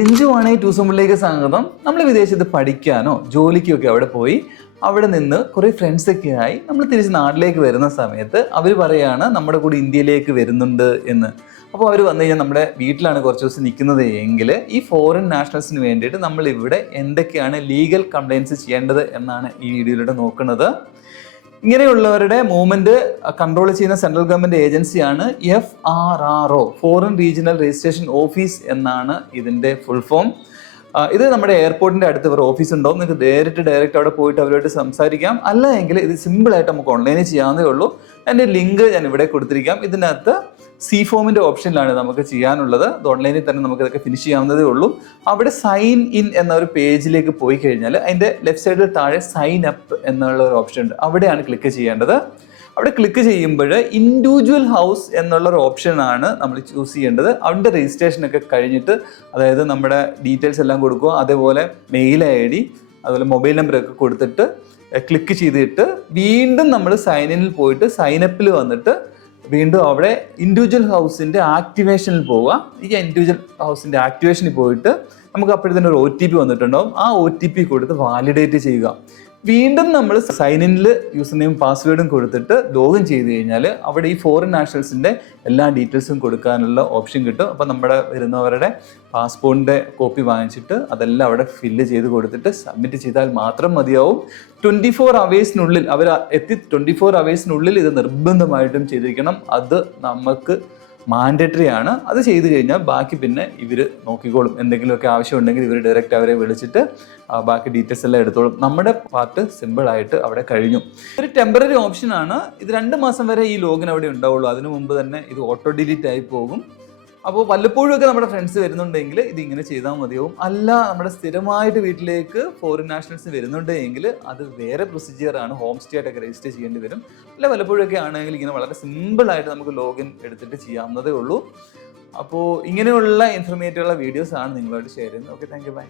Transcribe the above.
രഞ്ജുവാണ് ടൂസമ്പിളിലേക്ക് സ്വാഗതം. നമ്മൾ വിദേശത്ത് പഠിക്കാനോ ജോലിക്കോ ഒക്കെ അവിടെ പോയി അവിടെ നിന്ന് കുറേ ഫ്രണ്ട്സൊക്കെ ആയി നമ്മൾ തിരിച്ച് നാട്ടിലേക്ക് വരുന്ന സമയത്ത് അവർ പറയുകയാണ് നമ്മുടെ കൂടെ ഇന്ത്യയിലേക്ക് വരുന്നുണ്ട് എന്ന്. അപ്പോൾ അവർ വന്നു കഴിഞ്ഞാൽ നമ്മുടെ വീട്ടിലാണ് കുറച്ച് ദിവസം നിൽക്കുന്നത് എങ്കിൽ ഈ ഫോറിൻ നാഷണൽസിന് വേണ്ടിയിട്ട് നമ്മൾ ഇവിടെ എന്തൊക്കെയാണ് ലീഗൽ കംപ്ലയിൻസ് ചെയ്യേണ്ടത് എന്നാണ് ഈ വീഡിയോയിലൂടെ നോക്കുന്നത്. ഇങ്ങനെയുള്ളവരുടെ മൂവ്മെന്റ് കൺട്രോൾ ചെയ്യുന്ന സെൻട്രൽ ഗവൺമെന്റ് ഏജൻസിയാണ് FRRO, foreign regional registration office എന്നാണ് ഇതിന്റെ ഫുൾ ഫോം. ഇത് നമ്മുടെ എയർപോർട്ടിന്റെ അടുത്ത് ഇവർ ഓഫീസ് ഉണ്ടാവും. നിങ്ങൾക്ക് ഡയറക്റ്റ് അവിടെ പോയിട്ട് അവരുമായിട്ട് സംസാരിക്കാം. അല്ല എങ്കിൽ ഇത് സിമ്പിളായിട്ട് നമുക്ക് ഓൺലൈനിൽ ചെയ്യാവുന്നതേ ഉള്ളൂ. അതിന്റെ ലിങ്ക് ഞാൻ ഇവിടെ കൊടുത്തിരിക്കാം. ഇതിനകത്ത് ഫോമിന്റെ ഓപ്ഷനിലാണ് നമുക്ക് ചെയ്യാനുള്ളത്. ഇത് ഓൺലൈനിൽ തന്നെ നമുക്ക് ഇതൊക്കെ ഫിനിഷ് ചെയ്യാവുന്നതേ ഉള്ളൂ. അവിടെ സൈൻ ഇൻ എന്ന ഒരു പേജിലേക്ക് പോയി കഴിഞ്ഞാൽ അതിന്റെ ലെഫ്റ്റ് സൈഡിൽ താഴെ സൈൻ അപ്പ് എന്നുള്ള ഒരു ഓപ്ഷൻ ഉണ്ട്. അവിടെയാണ് ക്ലിക്ക് ചെയ്യേണ്ടത്. അവിടെ ക്ലിക്ക് ചെയ്യുമ്പോൾ ഇൻഡിവിജ്വൽ ഹൗസ് എന്നുള്ള ഒരു ഓപ്ഷനാണ് നമ്മൾ ചൂസ് ചെയ്യേണ്ടത്. അതിൻ്റെ രജിസ്ട്രേഷൻ ഒക്കെ കഴിഞ്ഞിട്ട്, അതായത് നമ്മുടെ ഡീറ്റെയിൽസ് എല്ലാം കൊടുക്കുക, അതേപോലെ മെയിൽ ID, അതുപോലെ മൊബൈൽ നമ്പറൊക്കെ കൊടുത്തിട്ട് ക്ലിക്ക് ചെയ്തിട്ട് വീണ്ടും നമ്മൾ സൈൻ ഇനിൽ പോയിട്ട് സൈൻ അപ്പിൽ വന്നിട്ട് വീണ്ടും അവിടെ ഇൻഡിവിജ്വൽ ഹൗസിൻ്റെ ആക്ടിവേഷനിൽ പോവുക. ഈ ഇൻഡിവിജ്വൽ ഹൗസിൻ്റെ ആക്ടിവേഷനിൽ പോയിട്ട് നമുക്ക് അപ്പോഴത്തേനും ഒരു OTP വന്നിട്ടുണ്ടാവും. ആ OTP കൊടുത്ത് വാലിഡേറ്റ് ചെയ്യുക. വീണ്ടും നമ്മൾ സൈൻ ഇനിൽ യൂസർ നെയിം പാസ്വേഡും കൊടുത്തിട്ട് ലോഗിൻ ചെയ്ത് കഴിഞ്ഞാൽ അവിടെ ഈ ഫോറിൻ നാഷണൽസിൻ്റെ എല്ലാ ഡീറ്റെയിൽസും കൊടുക്കാനുള്ള ഓപ്ഷൻ കിട്ടും. അപ്പോൾ നമ്മുടെ വരുന്നവരുടെ പാസ്പോർട്ടിൻ്റെ കോപ്പി വാങ്ങിച്ചിട്ട് അതെല്ലാം അവിടെ ഫില്ല് ചെയ്ത് കൊടുത്തിട്ട് സബ്മിറ്റ് ചെയ്താൽ മാത്രം മതിയാവും. 24 അവേഴ്സിനുള്ളിൽ അവർ 24 അവേഴ്സിനുള്ളിൽ ഇത് നിർബന്ധമായിട്ടും ചെയ്തിരിക്കണം. അത് നമുക്ക് മാൻഡേറ്ററി ആണ്. അത് ചെയ്ത് കഴിഞ്ഞാൽ ബാക്കി പിന്നെ ഇവർ നോക്കിക്കോളും. എന്തെങ്കിലുമൊക്കെ ആവശ്യമുണ്ടെങ്കിൽ ഇവർ ഡയറക്റ്റ് അവരെ വിളിച്ചിട്ട് ബാക്കി ഡീറ്റെയിൽസ് എല്ലാം എടുത്തോളും. നമ്മുടെ പാർട്ട് സിമ്പിളായിട്ട് അവിടെ കഴിഞ്ഞു. ഒരു ടെമ്പററി ഓപ്ഷനാണ്. ഇത് 2 മാസം വരെ ഈ ലോഗിൻ അവിടെ ഉണ്ടാവുള്ളൂ. അതിനു മുമ്പ് തന്നെ ഇത് ഓട്ടോ ഡിലീറ്റ് ആയി പോകും. അപ്പോൾ വല്ലപ്പോഴും ഒക്കെ നമ്മുടെ ഫ്രണ്ട്സ് വരുന്നുണ്ടെങ്കിൽ ഇതിങ്ങനെ ചെയ്താൽ മതിയാവും. അല്ല നമ്മുടെ സ്ഥിരമായിട്ട് വീട്ടിലേക്ക് ഫോറിൻ നാഷണൽസ് വരുന്നുണ്ട് എങ്കിൽ അത് വേറെ പ്രൊസീജിയറാണ്. ഹോം സ്റ്റേ ആയിട്ടൊക്കെ രജിസ്റ്റർ ചെയ്യേണ്ടി വരും. അല്ല വല്ലപ്പോഴൊക്കെ ആണെങ്കിൽ ഇങ്ങനെ വളരെ സിമ്പിളായിട്ട് നമുക്ക് ലോഗിൻ എടുത്തിട്ട് ചെയ്യാവുന്നതേ ഉള്ളൂ. അപ്പോൾ ഇങ്ങനെയുള്ള ഇൻഫർമേറ്റീവുള്ള വീഡിയോസ് ആണ് നിങ്ങളായിട്ട് ഷെയർ ചെയ്യുന്നത്. Okay, thank you, by.